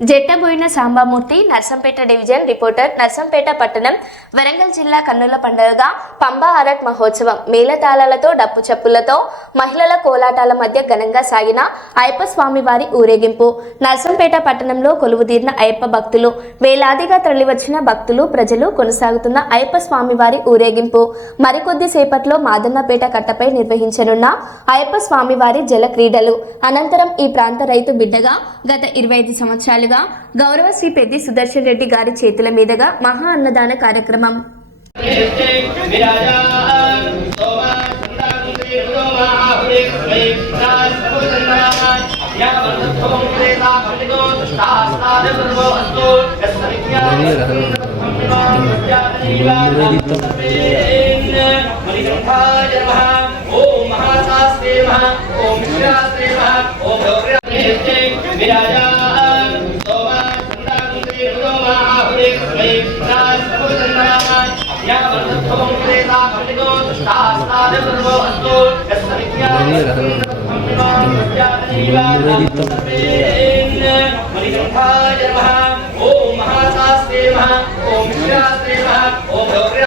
జెట్టబోయిన సాంబామూర్తి Narsampet division reporter Narsampet పట్టణం వరంగల్ జిల్లా కన్నుల పండుగగా పంబా ఆరట్ మహోత్సవం మేళతాళాలతో డప్పు చప్పులతో మహిళల కోలాటాల మధ్య ఘనంగా సాగిన అయ్యప్ప స్వామి వారి ఊరేగింపు నర్సంపేట పట్టణంలో కొలువుదీరిన అయ్యప్ప భక్తులు వేలాదిగా తరలివచ్చిన భక్తులు ప్రజలు కొనసాగుతున్న అయ్యప్ప స్వామి వారి ఊరేగింపు మరికొద్ది సేపట్లో మాదన్నపేట కట్టపై నిర్వహించనున్న అయ్యప్ప స్వామి వారి జల క్రీడలు అనంతరం ఈ ప్రాంత రైతు బిడ్డగా గత 25 సంవత్సరాలు గౌరవ శ్రీ పెద్ది సుదర్శన్ రెడ్డి గారి చేతుల మీదుగా మహా అన్నదాన కార్యక్రమం ఓం